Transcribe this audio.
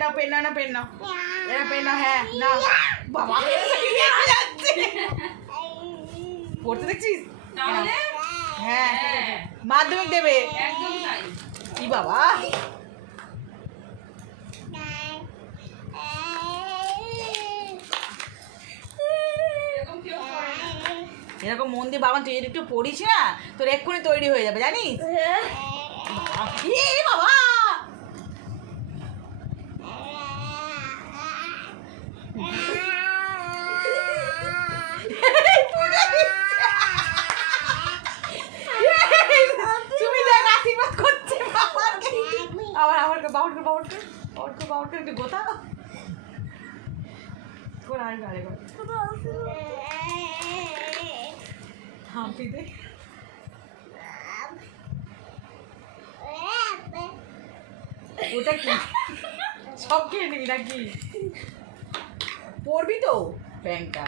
না পেন না পেন না এরা পেন না। হ্যাঁ না বাবা পড়তে দেখছিস? হ্যাঁ ঠিক আছে মাধ্যমিক দেবে কি বাবা এরকম মন দিয়ে বাবা তুই যদি একটু পড়িস না তোর এক্ষুনি তৈরি হয়ে যাবে জানিস? বাবা তুমি দেখ আশীর্বাদ করছে আবার আবার বাউটকে বাউটকে বাউটকে বাউটকে একটু গোতা করে আর গাড়ি করে হাঁপি দে ওটা কি সব খেয়ে নিবি নাকি পড়বি তো ব্যাংকটা